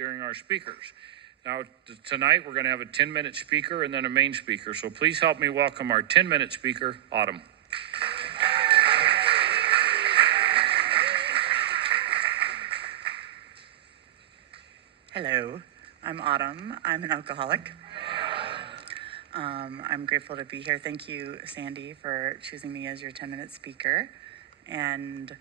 during our speakers. Now, tonight we're going to have a 10-minute speaker and then a main speaker. So please help me welcome our 10-minute speaker, Autumn. Hello, I'm Autumn. I'm an alcoholic. I'm grateful to be here. Thank you, Sandi, for choosing me as your 10-minute speaker. And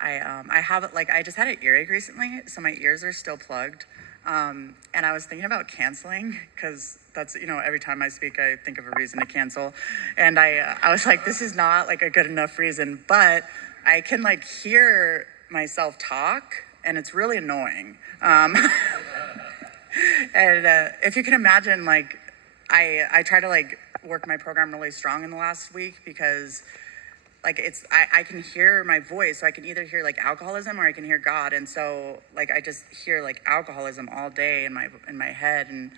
I just had an earache recently, so my ears are still plugged. And I was thinking about canceling because that's, every time I speak, I think of a reason to cancel. And I was like, this is not like a good enough reason, but I can like hear myself talk and it's really annoying. And if you can imagine, like, I try to like work my program really strong in the last week because like I can hear my voice, so I can either hear like alcoholism or I can hear God, and so like I just hear like alcoholism all day in my head, and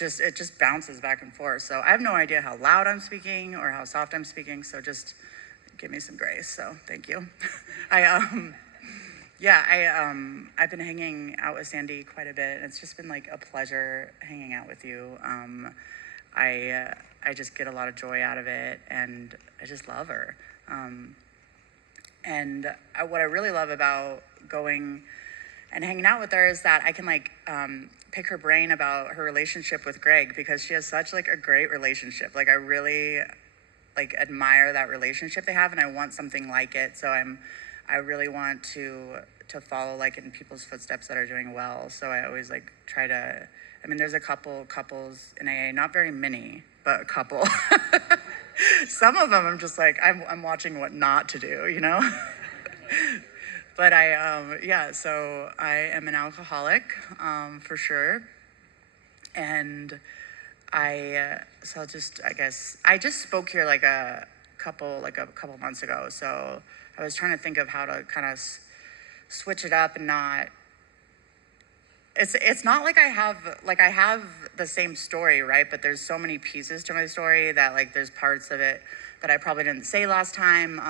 it just bounces back and forth. So I have no idea how loud I'm speaking or how soft I'm speaking, so just give me some grace. So thank you. I've been hanging out with Sandi quite a bit, and it's just been like a pleasure hanging out with you. I just get a lot of joy out of it, and I just love her. What I really love about going and hanging out with her is that I can like pick her brain about her relationship with Greg, because she has such like a great relationship. Like I really like admire that relationship they have, and I want something like it. So I really want to follow like in people's footsteps that are doing well. So I always like try to, there's a couple couples in AA, not very many, but a couple. Some of them I'm just like, I'm watching what not to do, But so I am an alcoholic, for sure. And I just spoke here like a couple months ago. So I was trying to think of how to kind of switch it up and not, it's not like I have the same story, right? But there's so many pieces to my story that like there's parts of it that I probably didn't say last time.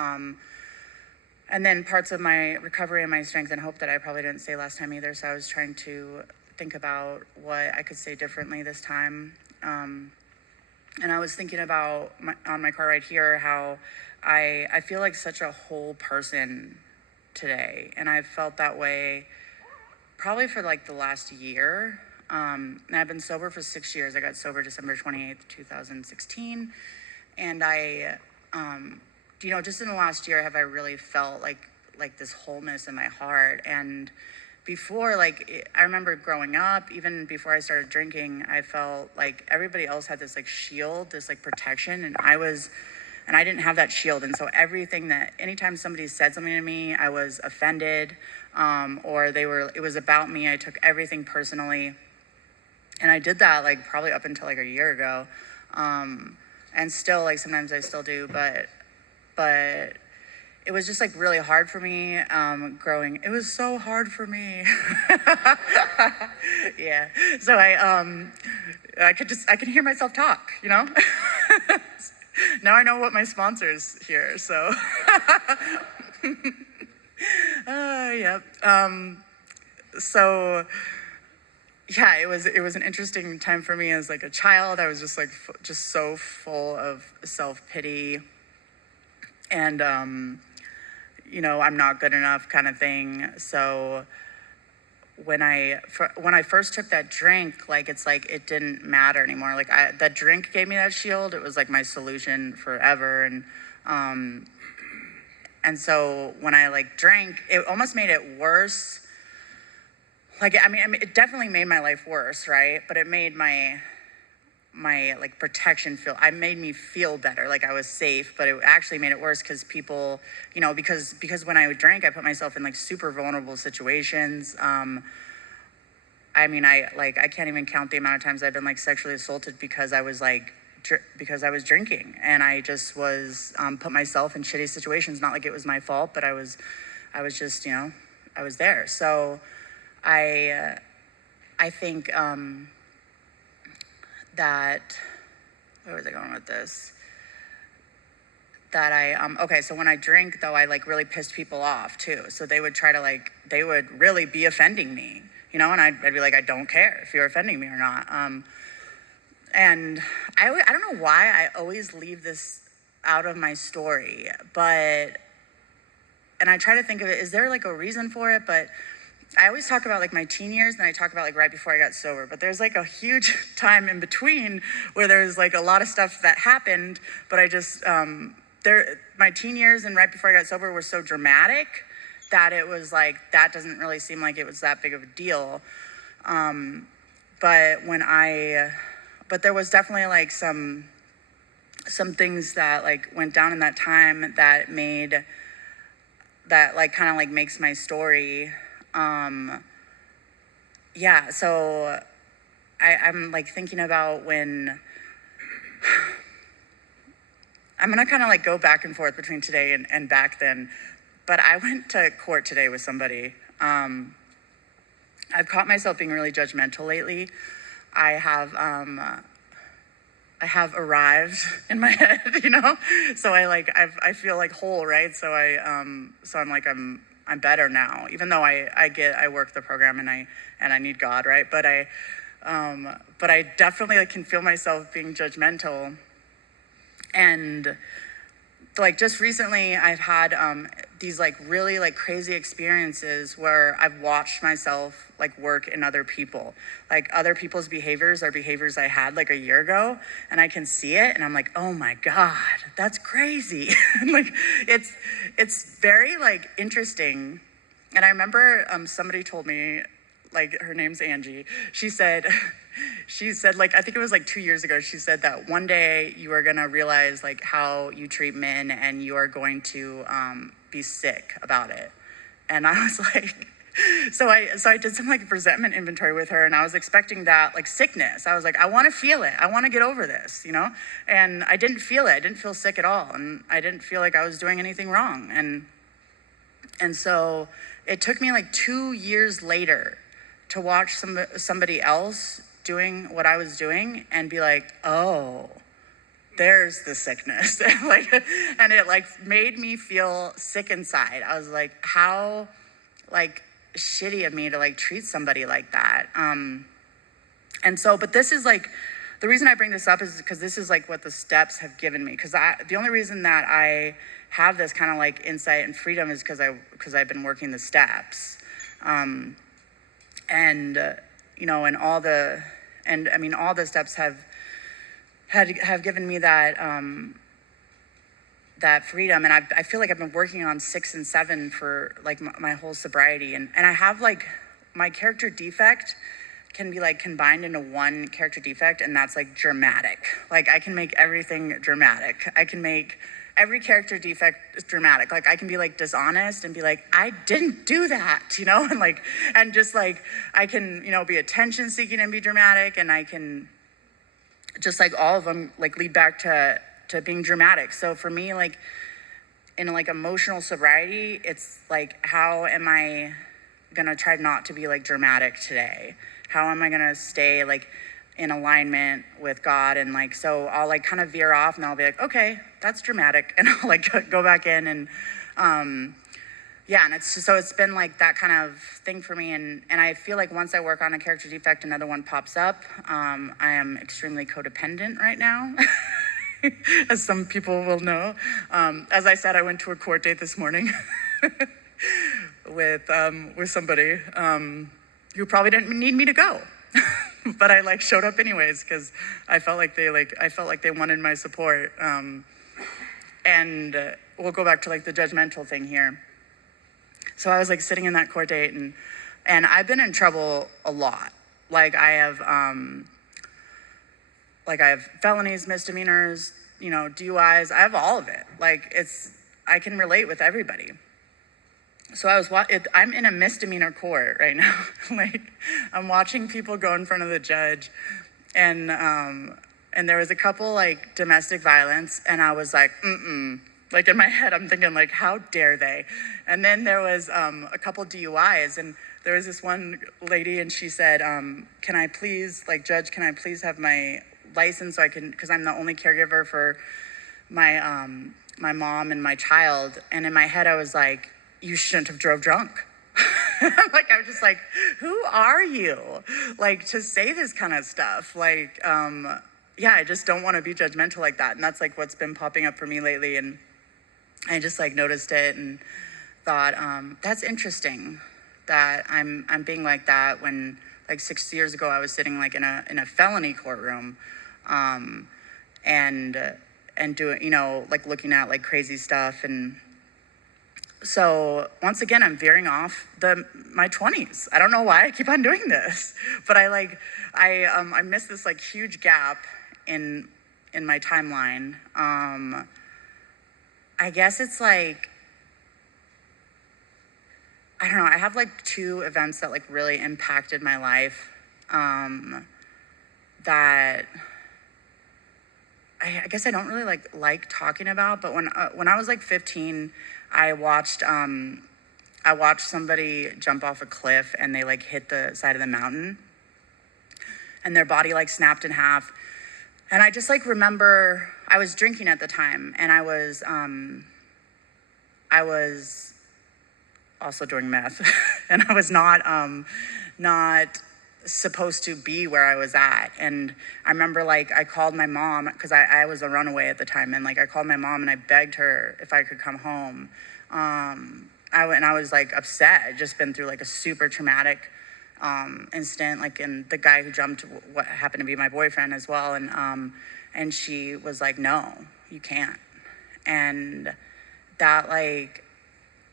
And then parts of my recovery and my strength and hope that I probably didn't say last time either. So I was trying to think about what I could say differently this time. And I was thinking about on my car ride here, how I feel like such a whole person today. And I've felt that way probably for like the last year. And I've been sober for 6 years. I got sober December 28th, 2016. And just in the last year have I really felt like this wholeness in my heart. And before, I remember growing up, even before I started drinking, I felt like everybody else had this like shield, this like protection, and I didn't have that shield. And so anytime somebody said something to me, I was offended, or it was about me. I took everything personally. And I did that like probably up until like a year ago. And still like sometimes I still do, but it was just like really hard for me, growing. It was so hard for me. Yeah. So I can hear myself talk, Now I know what my sponsor's here, so. Yeah. So yeah, it was an interesting time for me as like a child. I was just like just so full of self-pity and I'm not good enough kind of thing. So when I first took that drink, like it's like it didn't matter anymore. Like that drink gave me that shield. It was like my solution forever. And so when I like drank, it almost made it worse. Like it definitely made my life worse, right? But it made my like protection made me feel better, like I was safe. But it actually made it worse because people, because when I drank, I put myself in like super vulnerable situations. I can't even count the amount of times I've been like sexually assaulted because I was drinking, and I just was put myself in shitty situations. Not like it was my fault, but I was just I was there. So I think that, where was I going with this? That so when I drink though, I like really pissed people off too. So they would really be offending me. you know, and I'd be like, I don't care if you're offending me or not. And I don't know why I always leave this out of my story, and I try to think of it, is there like a reason for it? But I always talk about like my teen years, and I talk about like right before I got sober, but there's like a huge time in between where there's like a lot of stuff that happened, but I just, my teen years and right before I got sober were so dramatic that it was like, that doesn't really seem like it was that big of a deal. But but there was definitely like some things that like went down in that time that like kind of like makes my story. Yeah, so I'm like thinking about when I'm gonna kind of like go back and forth between today and back then, but I went to court today with somebody. I've caught myself being really judgmental lately. I have arrived in my head, you know? So I feel like whole, right? So I'm like, I'm better now, even though I work the program and I need God, right? But I definitely like can feel myself being judgmental. And like just recently I've had these like really like crazy experiences where I've watched myself like work in other people. Like other people's behaviors are behaviors I had like a year ago, and I can see it and I'm like, oh my God, that's crazy. And like it's very like interesting. And I remember somebody told me, like her name's Angie, she said like, I think it was like 2 years ago, she said that one day you are gonna realize like how you treat men and you are going to be sick about it. And I was like, so I did some like resentment inventory with her, and I was expecting that like sickness. I was like, I wanna feel it, I wanna get over this, you know? And I didn't feel it, I didn't feel sick at all. And I didn't feel like I was doing anything wrong. And so it took me like 2 years later to watch somebody else doing what I was doing and be like, oh, there's the sickness. And it like made me feel sick inside. I was like, how like shitty of me to like treat somebody like that. And so, but this is like, the reason I bring this up is because this is like what the steps have given me. Because the only reason that I have this kind of like insight and freedom is because I've been working the steps. You know, and all the steps have given me that that freedom. And I feel like I've been working on 6 and 7 for like my whole sobriety. And I have like my character defect can be like combined into one character defect, and that's like dramatic. Like I can make everything dramatic. I can make every character defect is dramatic. Like I can be like dishonest and be like, I didn't do that, you know? And just like, I can, you know, be attention seeking and be dramatic. And I can just like all of them like lead back to being dramatic. So for me, like in like emotional sobriety, it's like, how am I gonna try not to be like dramatic today? How am I gonna stay like in alignment with God? And like, so I'll like kind of veer off and I'll be like, okay, that's dramatic. And I'll like go back in and, yeah. And it's been like that kind of thing for me. And I feel like once I work on a character defect, another one pops up. I am extremely codependent right now, as some people will know. As I said, I went to a court date this morning with somebody, who probably didn't need me to go. But I like showed up anyways because I felt like they wanted my support. And we'll go back to like the judgmental thing here. So I was like sitting in that court date, and I've been in trouble a lot. Like I have felonies, misdemeanors, you know, DUIs. I have all of it. Like I can relate with everybody. So I'm in a misdemeanor court right now. Like I'm watching people go in front of the judge, and there was a couple like domestic violence, and I was like, like in my head, I'm thinking like, how dare they? And then there was a couple DUIs, and there was this one lady, and she said, can I please, like, Judge, can I please have my license so I can, because I'm the only caregiver for my my mom and my child. And in my head, I was like, you shouldn't have drove drunk. Like, I'm just like, who are you? Like, to say this kind of stuff. Like, yeah, I just don't want to be judgmental like that. And that's like what's been popping up for me lately. And I just like noticed it and thought, that's interesting that I'm being like that when like 6 years ago I was sitting like in a felony courtroom, and doing, like looking at like crazy stuff. And so once again, I'm veering off my 20s. I don't know why I keep on doing this, but I miss this like huge gap in my timeline. I guess it's like, I don't know, I have like two events that like really impacted my life, that I guess I don't really like talking about. But when I was like 15, I watched somebody jump off a cliff and they like hit the side of the mountain and their body like snapped in half. And I just like remember I was drinking at the time, and I was also doing meth, and I was not supposed to be where I was at. And I remember like I called my mom because I was a runaway at the time, and like I called my mom and I begged her if I could come home. I was like upset. I'd just been through like a super traumatic incident, like, and the guy who jumped what happened to be my boyfriend as well. And she was like, no, you can't. And that like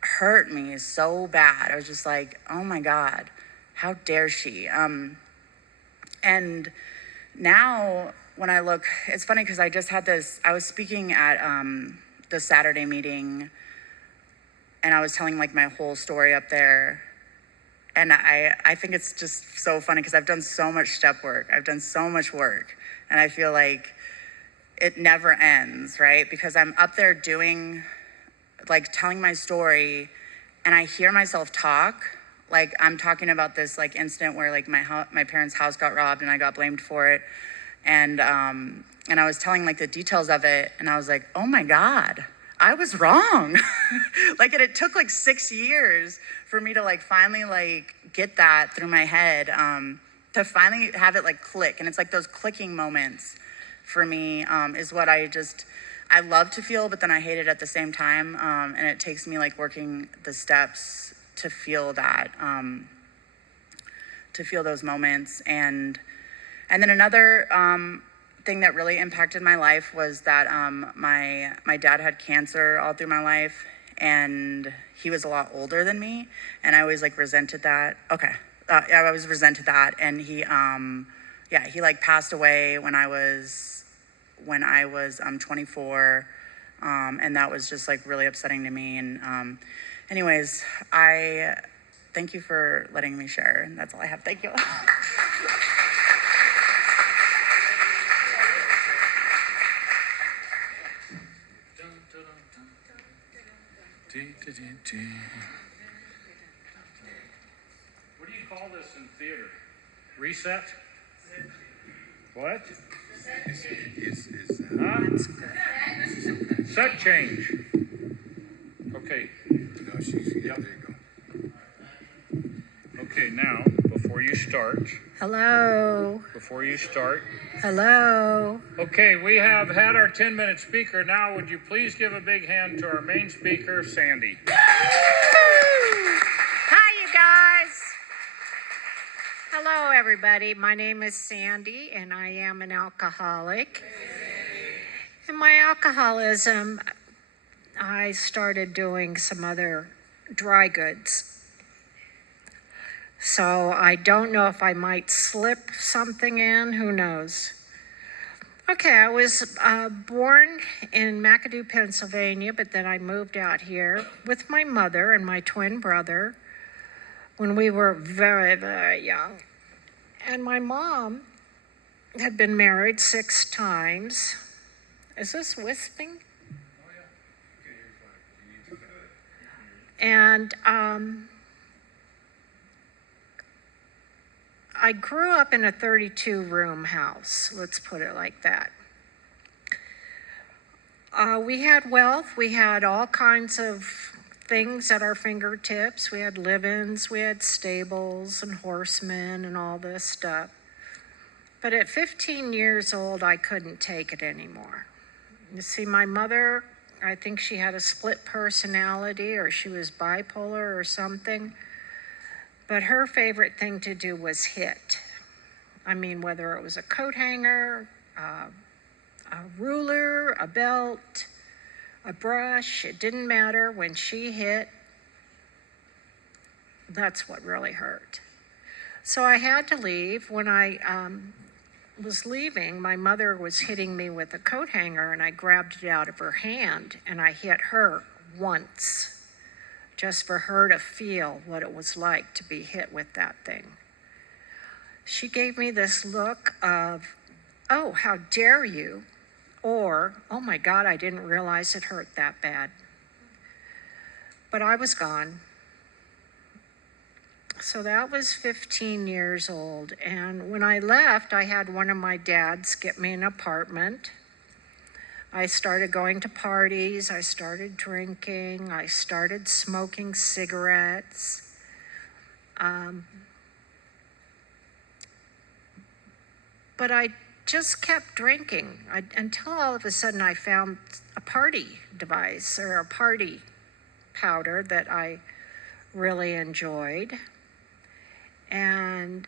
hurt me so bad. I was just like, oh my God, how dare she? And now when I look, it's funny because I just had this, I was speaking at the Saturday meeting, and I was telling like my whole story up there. And I think it's just so funny because I've done so much step work. I've done so much work. And I feel like it never ends, right? Because I'm up there doing, like telling my story, and I hear myself talk. Like I'm talking about this like incident where like my parents' house got robbed and I got blamed for it. And I was telling like the details of it, and I was like, oh my God, I was wrong. Like, and it took like 6 years for me to like finally like get that through my head, to finally have it like click. And it's like those clicking moments for me, is what I love to feel, but then I hate it at the same time. And it takes me like working the steps to feel that, to feel those moments. And then another thing that really impacted my life was that my dad had cancer all through my life, and he was a lot older than me, and I always like resented that. I always resented that, and he like passed away when I was 24, and that was just like really upsetting to me. And anyways, I thank you for letting me share. That's all I have. Thank you. What do you call this in theater? Reset? What? Huh? Set change. Okay. No, there you go. Okay, now, before you start. Hello. Okay, we have had our 10-minute speaker. Now, would you please give a big hand to our main speaker, Sandi? Hi, you guys. Hello, everybody. My name is Sandi, and I am an alcoholic. In my alcoholism, I started doing some other dry goods. So I don't know if I might slip something in. Who knows? Okay, I was born in McAdoo, Pennsylvania, but then I moved out here with my mother and my twin brother when we were very, very young. And my mom had been married 6 times. Is this wisping? And I grew up in a 32-room house, let's put it like that. We had wealth, we had all kinds of things at our fingertips. We had live-ins, we had stables and horsemen and all this stuff. But at 15 years old, I couldn't take it anymore. You see, my mother, I think she had a split personality or she was bipolar or something. But her favorite thing to do was hit. I mean, whether it was a coat hanger, a ruler, a belt, a brush, it didn't matter. When she hit, that's what really hurt. So I had to leave. When I was leaving, my mother was hitting me with a coat hanger, and I grabbed it out of her hand, and I hit her once, just for her to feel what it was like to be hit with that thing. She gave me this look of, oh, how dare you, or, oh my God, I didn't realize it hurt that bad. But I was gone. So that was 15 years old. And when I left, I had one of my dads get me an apartment. I started going to parties. I started drinking. I started smoking cigarettes. But I just kept drinking until all of a sudden I found a party device or a party powder that I really enjoyed. And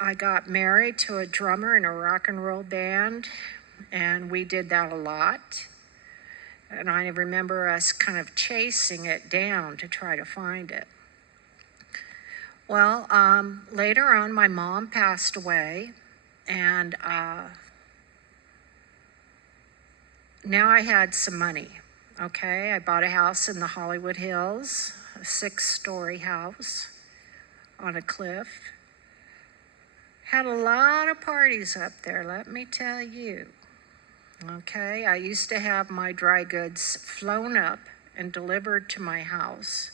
I got married to a drummer in a rock and roll band, and we did that a lot. And I remember us kind of chasing it down to try to find it. Well, later on, my mom passed away, and now I had some money, okay? I bought a house in the Hollywood Hills, a 6-story house on a cliff. Had a lot of parties up there, let me tell you. Okay, I used to have my dry goods flown up and delivered to my house,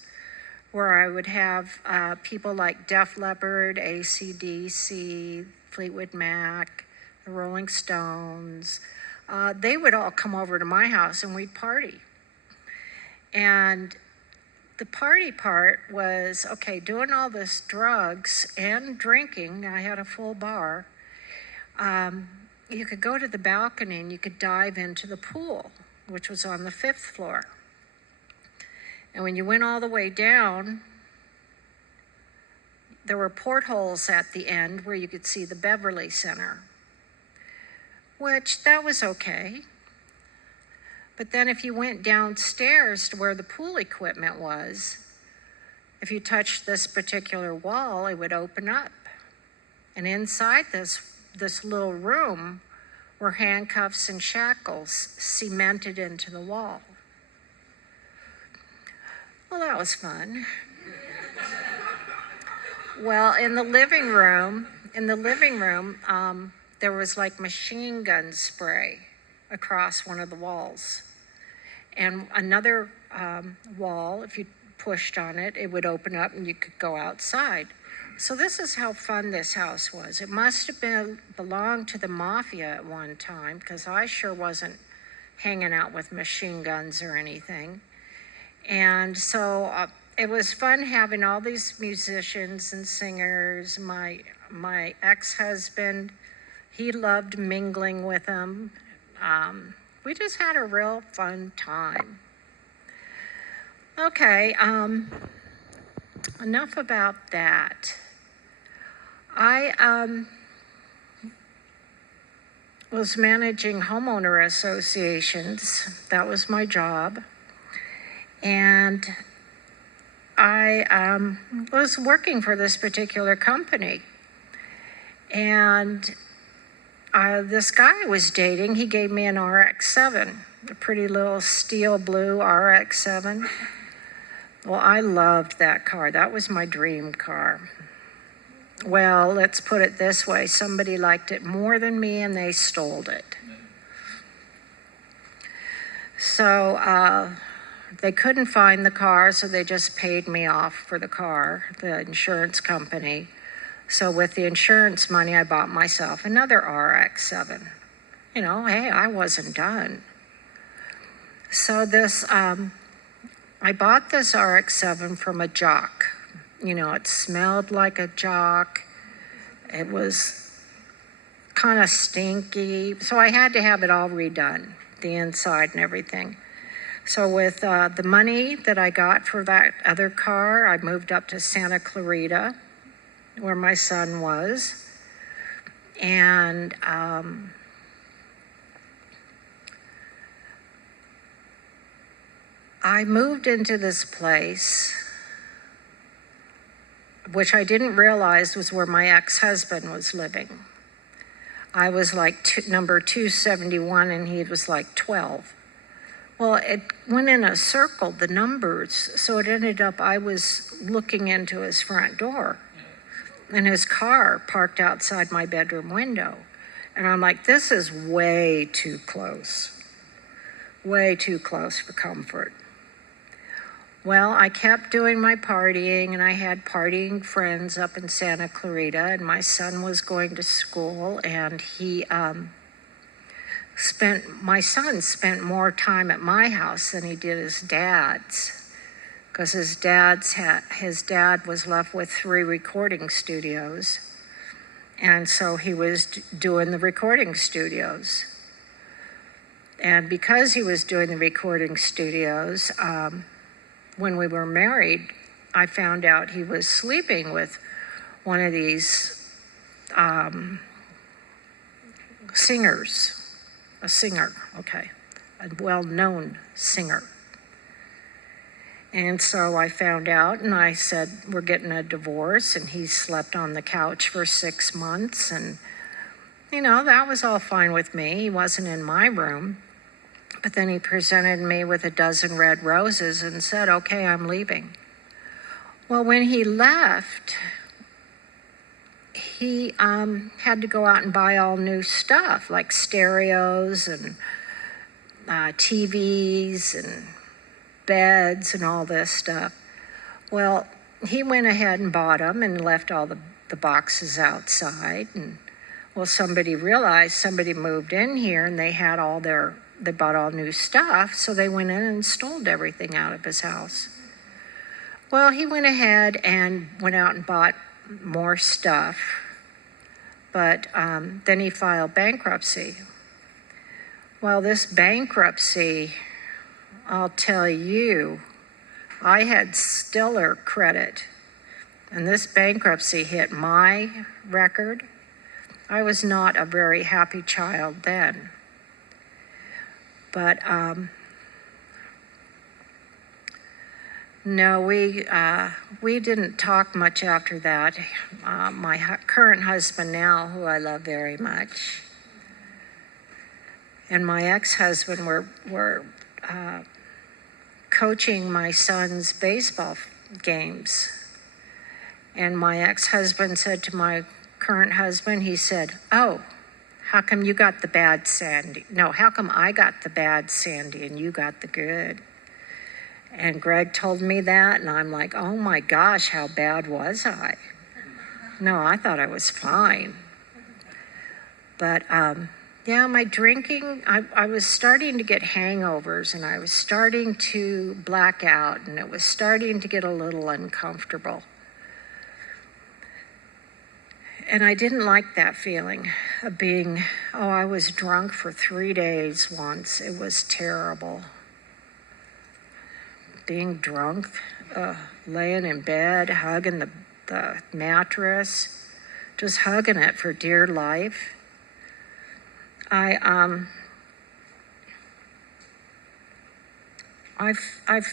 where I would have people like Def Leppard, AC/DC, Fleetwood Mac, the Rolling Stones. They would all come over to my house and we'd party. And the party part was, okay, doing all this drugs and drinking. I had a full bar. You could go to the balcony and you could dive into the pool, which was on the 5th floor. And when you went all the way down, there were portholes at the end where you could see the Beverly Center, which that was okay. But then if you went downstairs to where the pool equipment was, if you touched this particular wall, it would open up. And inside this little room were handcuffs and shackles cemented into the wall. Well, that was fun. Well, in the living room, there was like machine gun spray across one of the walls. And another wall, if you pushed on it, it would open up and you could go outside. So this is how fun this house was. It must have belonged to the mafia at one time, because I sure wasn't hanging out with machine guns or anything. And so it was fun having all these musicians and singers. My ex-husband, he loved mingling with them. We just had a real fun time. Okay, enough about that. I was managing homeowner associations. That was my job. And I was working for this particular company. And this guy I was dating, he gave me an RX-7, a pretty little steel blue RX-7. Well, I loved that car. That was my dream car. Well, let's put it this way. Somebody liked it more than me and they stole it. So they couldn't find the car, so they just paid me off for the car, the insurance company. So with the insurance money, I bought myself another RX-7. You know, hey, I wasn't done. So this I bought this RX-7 from a jock. You know, it smelled like a jock. It was kind of stinky. So I had to have it all redone, the inside and everything. So with the money that I got for that other car, I moved up to Santa Clarita, where my son was. And I moved into this place, which I didn't realize was where my ex-husband was living. I was like number 271 and he was like 12. Well, it went in a circle, the numbers, so it ended up I was looking into his front door and his car parked outside my bedroom window. And I'm like, this is way too close for comfort. Well, I kept doing my partying, and I had partying friends up in Santa Clarita, and my son was going to school, and my son spent more time at my house than he did his dad's, because his dad was left with 3 recording studios, and so he was doing the recording studios. And because he was doing the recording studios, when we were married, I found out he was sleeping with one of these singers, a well-known singer. And so I found out, and I said, we're getting a divorce, and he slept on the couch for 6 months, and, you know, that was all fine with me. He wasn't in my room. But then he presented me with a dozen red roses and said, okay, I'm leaving. Well, when he left, he had to go out and buy all new stuff, like stereos and TVs and beds and all this stuff. Well, he went ahead and bought them and left all the boxes outside. And, well, somebody moved in here and they bought all new stuff, so they went in and stole everything out of his house. Well, he went ahead and went out and bought more stuff, but then he filed bankruptcy. Well, this bankruptcy, I'll tell you, I had stellar credit, and this bankruptcy hit my record. I was not a very happy child then. But no, we didn't talk much after that. My current husband now, who I love very much, and my ex-husband were coaching my son's baseball games. And my ex-husband said to my current husband, he said, oh, how come you got the bad Sandy? No, how come I got the bad Sandy and you got the good? And Greg told me that, and I'm like, oh my gosh, how bad was I? No, I thought I was fine. But yeah, my drinking, I was starting to get hangovers, and I was starting to black out, and it was starting to get a little uncomfortable. And I didn't like that feeling of being, I was drunk for 3 days once. It was terrible. Being drunk, laying in bed, hugging the mattress, just hugging it for dear life. I've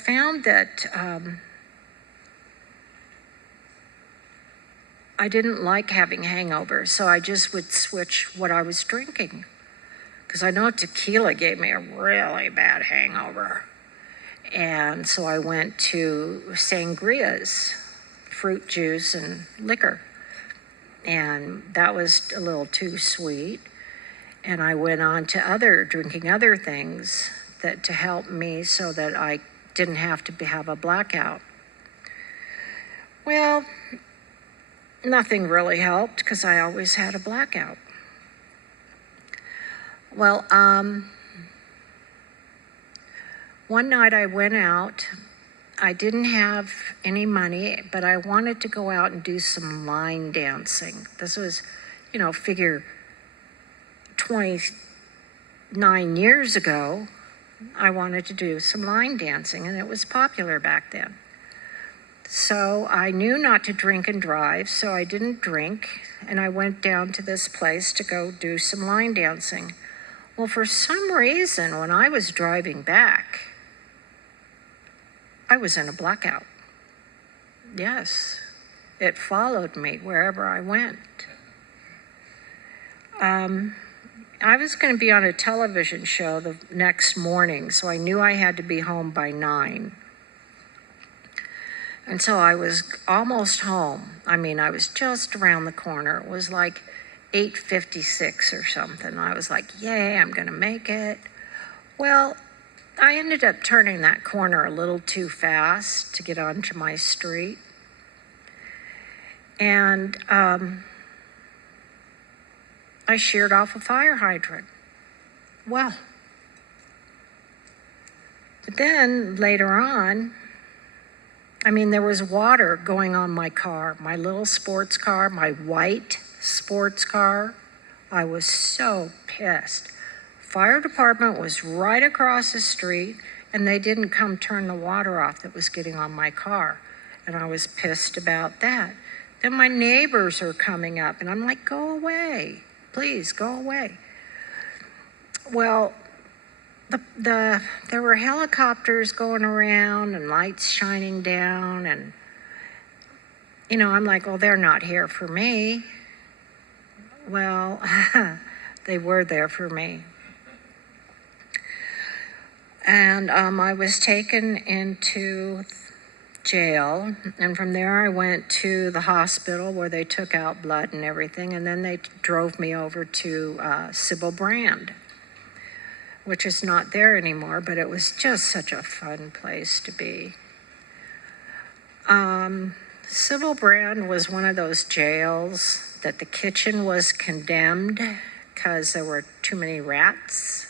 found that I didn't like having hangovers, so I just would switch what I was drinking. Because I know tequila gave me a really bad hangover. And so I went to sangrias, fruit juice and liquor. And that was a little too sweet. And I went on to drinking other things to help me so that I didn't have to have a blackout. Well, nothing really helped because I always had a blackout. Well, one night I went out I didn't have any money, but I wanted to go out and do some line dancing. This was, figure 29 years ago, I wanted to do some line dancing, and it was popular back then. So I knew not to drink and drive, so I didn't drink, and I went down to this place to go do some line dancing. Well, for some reason, when I was driving back, I was in a blackout. Yes, it followed me wherever I went. I was going to be on a television show the next morning, so I knew I had to be home by 9. And so I was almost home. I was just around the corner. It was like 8:56 or something. I was like, yay, I'm going to make it. Well, I ended up turning that corner a little too fast to get onto my street. And I sheared off a fire hydrant. Well, but then later on, there was water going on my car, my little sports car, my white sports car. I was so pissed. Fire department was right across the street, and they didn't come turn the water off that was getting on my car. And I was pissed about that. Then my neighbors are coming up, and I'm like, go away. Please, go away. Well, there were helicopters going around and lights shining down, and, I'm like, well, they're not here for me. Well, they were there for me. And I was taken into jail, and from there I went to the hospital where they took out blood and everything, and then they drove me over to Sybil Brand, which is not there anymore, but it was just such a fun place to be. Sybil Brand was one of those jails that the kitchen was condemned because there were too many rats.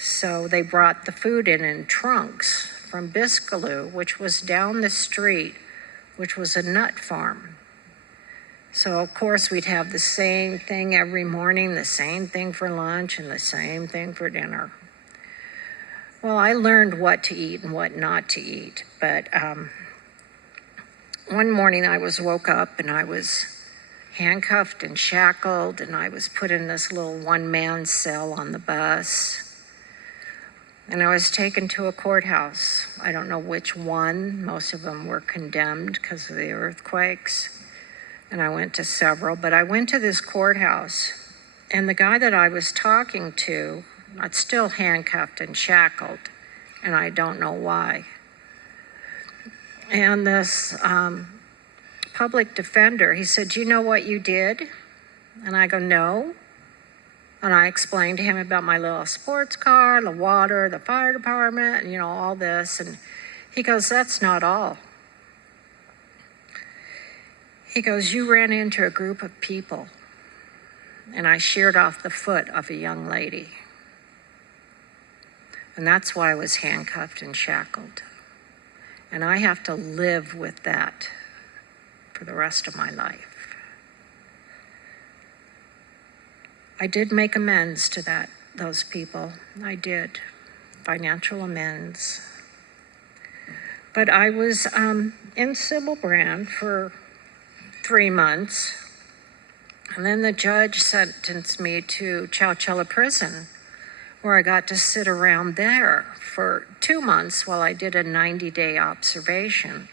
So they brought the food in trunks from Biscaloo, which was down the street, which was a nut farm. So, of course, we'd have the same thing every morning, the same thing for lunch, and the same thing for dinner. Well, I learned what to eat and what not to eat, but one morning I woke up and I was handcuffed and shackled, and I was put in this little one-man cell on the bus. And I was taken to a courthouse. I don't know which one. Most of them were condemned because of the earthquakes. And I went to several. But I went to this courthouse, and the guy that I was talking to, I'm still handcuffed and shackled, and I don't know why. And this public defender, he said, "Do you know what you did?" And I go, "No." And I explained to him about my little sports car, the water, the fire department, and, all this. And he goes, "That's not all." He goes, "You ran into a group of people, and I sheared off the foot of a young lady. And that's why I was handcuffed and shackled. And I have to live with that for the rest of my life." I did make amends to those people. I did. Financial amends. But I was in Sybil Brand for 3 months. And then the judge sentenced me to Chowchilla Prison, where I got to sit around there for 2 months while I did a 90-day observation.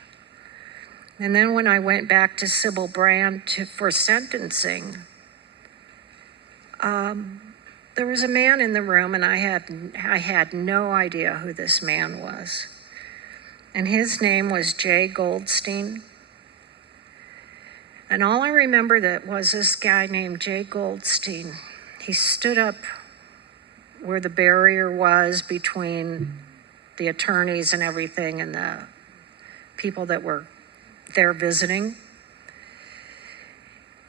And then when I went back to Sybil Brand for sentencing, there was a man in the room, and I had no idea who this man was. And his name was Jay Goldstein. And all I remember that was this guy named Jay Goldstein. He stood up where the barrier was between the attorneys and everything and the people that were there visiting.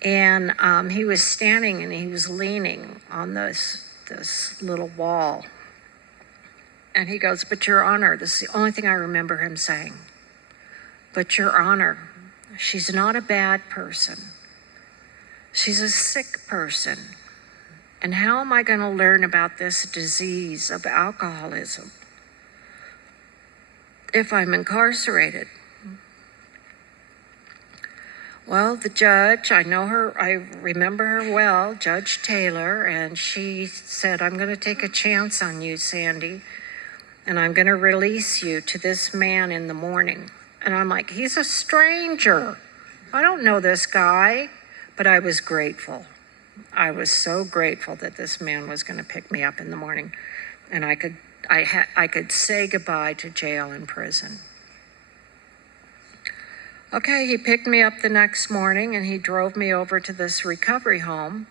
And he was standing and he was leaning on this little wall. And he goes, "But Your Honor," this is the only thing I remember him saying, "But Your Honor, she's not a bad person. She's a sick person. And how am I going to learn about this disease of alcoholism if I'm incarcerated?" Well, the judge, I know her, I remember her well, Judge Taylor, and she said, "I'm going to take a chance on you, Sandi, and I'm going to release you to this man in the morning." And I'm like, he's a stranger. I don't know this guy. But I was grateful. I was so grateful that this man was going to pick me up in the morning, and I could say goodbye to jail and prison. Okay, he picked me up the next morning and he drove me over to this recovery home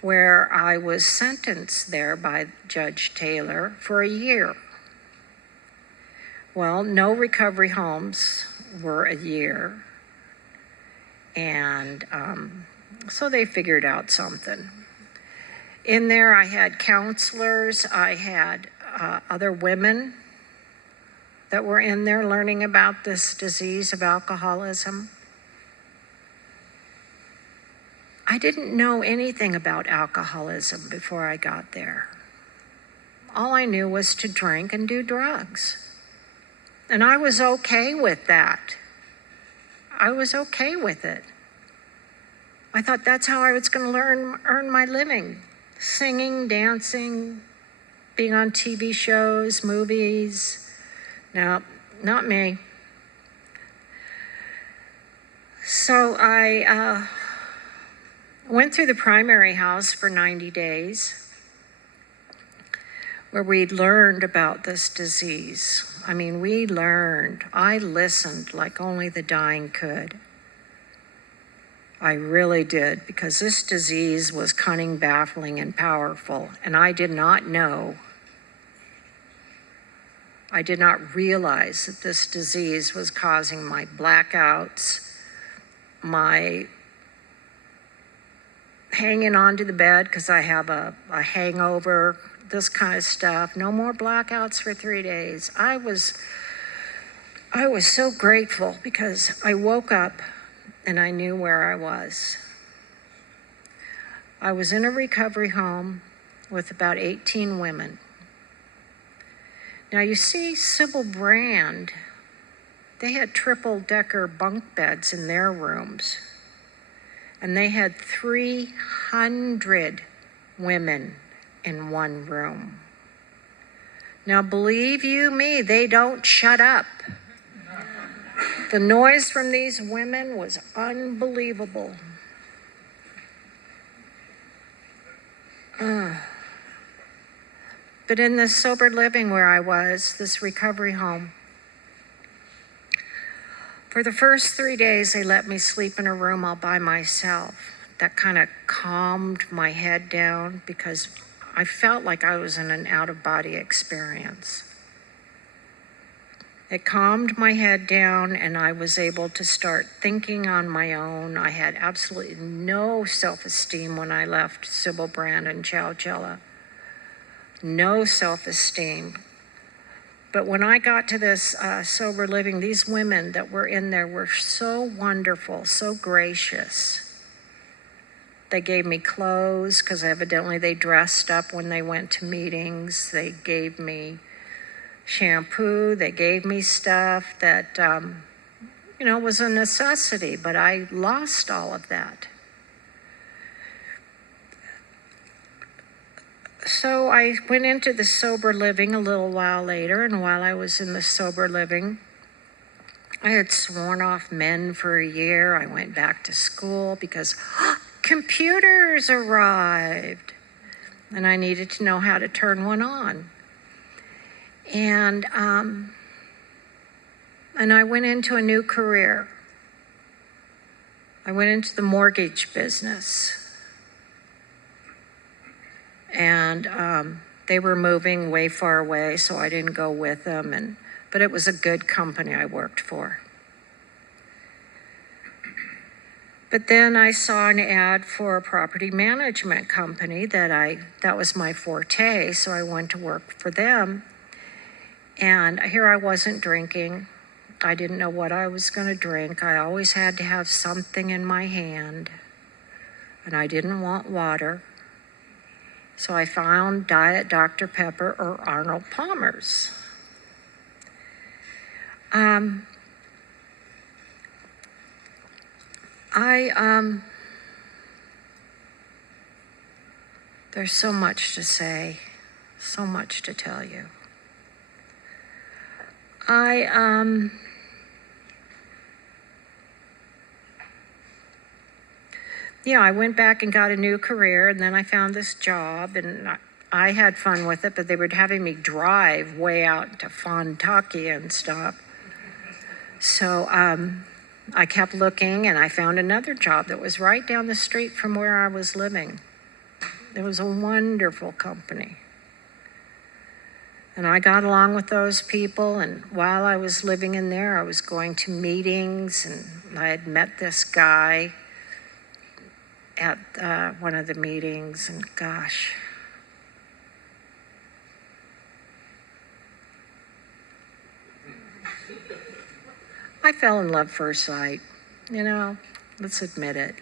where I was sentenced there by Judge Taylor for a year. Well, no recovery homes were a year. And so they figured out something. In there, I had counselors, I had other women that were in there learning about this disease of alcoholism. I didn't know anything about alcoholism before I got there. All I knew was to drink and do drugs. And I was okay with that. I was okay with it. I thought that's how I was going to earn my living. Singing, dancing, being on TV shows, movies. No, not me. So I went through the primary house for 90 days where we learned about this disease. I mean, I listened like only the dying could. I really did, because this disease was cunning, baffling, and powerful, and I did not realize that this disease was causing my blackouts, my hanging onto the bed because I have a hangover, this kind of stuff. No more blackouts for 3 days. I was so grateful because I woke up and I knew where I was. I was in a recovery home with about 18 women. Now you see, Sybil Brand, they had triple-decker bunk beds in their rooms. And they had 300 women in one room. Now believe you me, they don't shut up. The noise from these women was unbelievable. But in this sober living where I was, this recovery home, for the first 3 days, they let me sleep in a room all by myself. That kind of calmed my head down because I felt like I was in an out-of-body experience. It calmed my head down and I was able to start thinking on my own. I had absolutely no self-esteem when I left Sybil Brand and Chowchilla. No self-esteem. But when I got to this sober living, these women that were in there were so wonderful, so gracious. They gave me clothes because evidently they dressed up when they went to meetings. They gave me shampoo. They gave me stuff that, was a necessity, but I lost all of that. So I went into the sober living a little while later, and while I was in the sober living, I had sworn off men for a year. I went back to school because computers arrived, and I needed to know how to turn one on. And I went into a new career. I went into the mortgage business. And they were moving way far away, so I didn't go with them. But it was a good company I worked for. But then I saw an ad for a property management company that was my forte, so I went to work for them. And here I wasn't drinking. I didn't know what I was going to drink. I always had to have something in my hand, and I didn't want water. So I found Diet Dr. Pepper or Arnold Palmer's. There's so much to say, so much to tell you. I went back and got a new career, and then I found this job, and I had fun with it, but they were having me drive way out to Kentucky and stuff. So I kept looking, and I found another job that was right down the street from where I was living. It was a wonderful company. And I got along with those people, and while I was living in there, I was going to meetings, and I had met this guy at one of the meetings, and gosh. I fell in love first sight, let's admit it.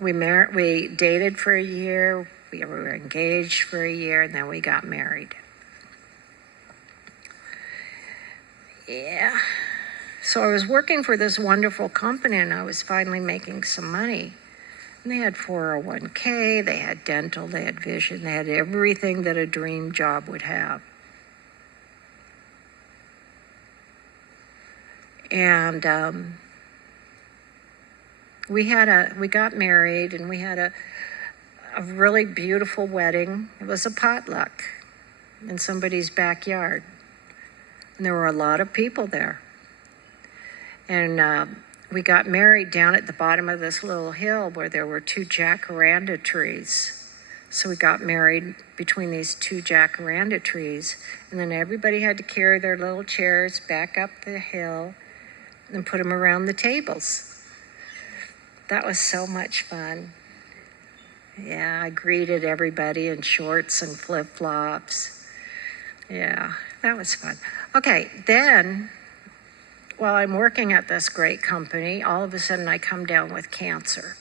We dated for a year, we were engaged for a year, and then we got married. Yeah. So I was working for this wonderful company, and I was finally making some money. And they had 401k, they had dental, they had vision, they had everything that a dream job would have. And we got married, and we had a really beautiful wedding. It was a potluck in somebody's backyard. And there were a lot of people there. And we got married down at the bottom of this little hill where there were 2 jacaranda trees. So we got married between these 2 jacaranda trees. And then everybody had to carry their little chairs back up the hill and put them around the tables. That was so much fun. Yeah, I greeted everybody in shorts and flip-flops. Yeah, that was fun. Okay, then, while I'm working at this great company, all of a sudden I come down with cancer.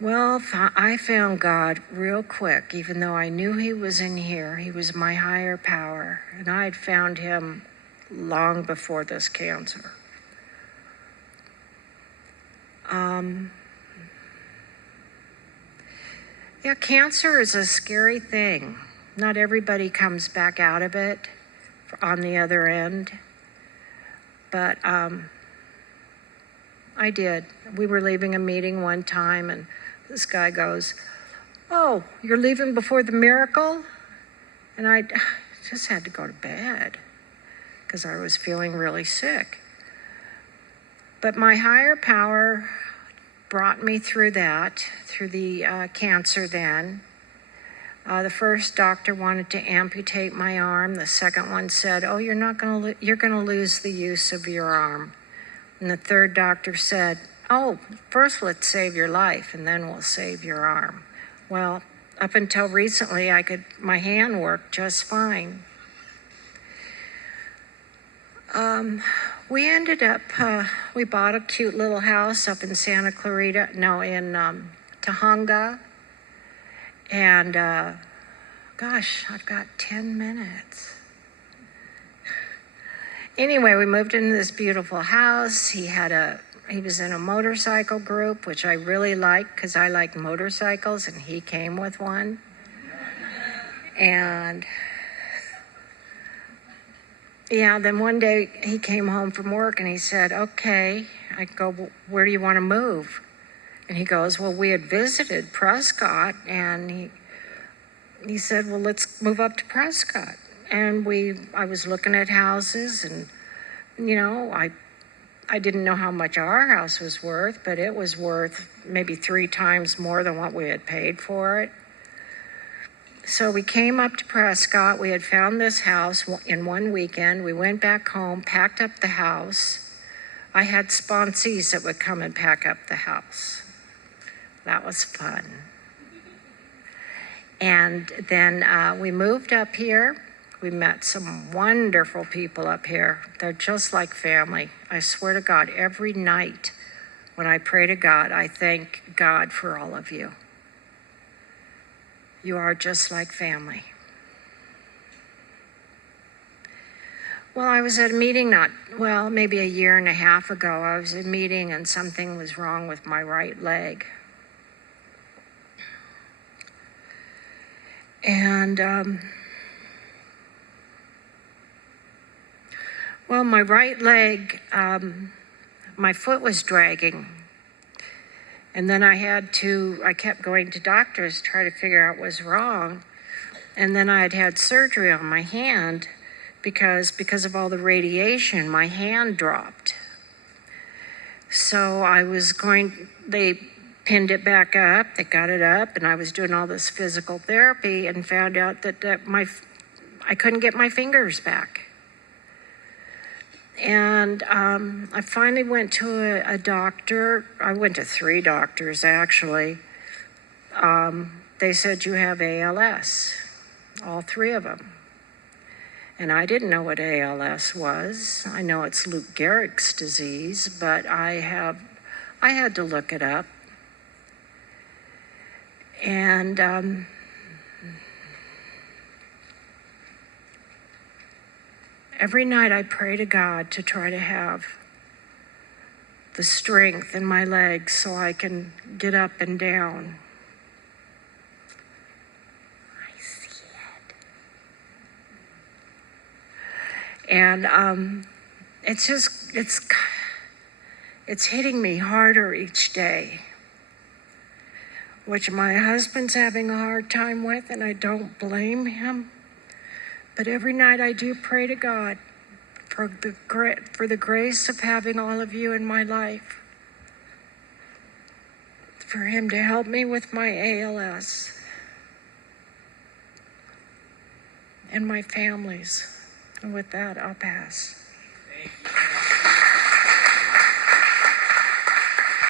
Well, I found God real quick, even though I knew he was in here. He was my higher power, and I had found him long before this cancer. Cancer is a scary thing. Not everybody comes back out of it on the other end. But I did. We were leaving a meeting one time, and this guy goes, "Oh, you're leaving before the miracle?" And I just had to go to bed because I was feeling really sick. But my higher power brought me through that, through the cancer then. The first doctor wanted to amputate my arm. The second one said, "Oh, you're gonna lose the use of your arm." And the third doctor said, "Oh, first let's save your life, and then we'll save your arm." Well, up until recently, my hand worked just fine. We ended up, we bought a cute little house up in in Tahunga. And, gosh, I've got 10 minutes. Anyway, we moved into this beautiful house. He was in a motorcycle group, which I really liked because I like motorcycles, and he came with one. And then one day he came home from work and he said, "Okay." I go, "Well, where do you want to move?" And he goes, "Well, we had visited Prescott," and he said, "Well, let's move up to Prescott." And I was looking at houses, and I didn't know how much our house was worth, but it was worth maybe 3 times more than what we had paid for it. So we came up to Prescott. We had found this house in one weekend. We went back home, packed up the house. I had sponsees that would come and pack up the house. That was fun. And then we moved up here. We met some wonderful people up here. They're just like family. I swear to God, every night when I pray to God, I thank God for all of you. You are just like family. Well, I was at a meeting maybe a year and a half ago. I was at a meeting and something was wrong with my right leg. And, my right leg, my foot was dragging. And then I kept going to doctors to try to figure out what was wrong. And then I had surgery on my hand because of all the radiation, my hand dropped. So they pinned it back up, they got it up, and I was doing all this physical therapy and found out that I couldn't get my fingers back. And I finally went to a doctor. I went to 3 doctors, actually. They said, you have ALS, all 3 of them. And I didn't know what ALS was. I know it's Lou Gehrig's disease, but I had to look it up. And every night I pray to God to try to have the strength in my legs so I can get up and down. I see it. And it's hitting me harder each day, which my husband's having a hard time with, and I don't blame him. But every night I do pray to God for the grace of having all of you in my life, for him to help me with my ALS and my families. And with that, I'll pass. Thank you.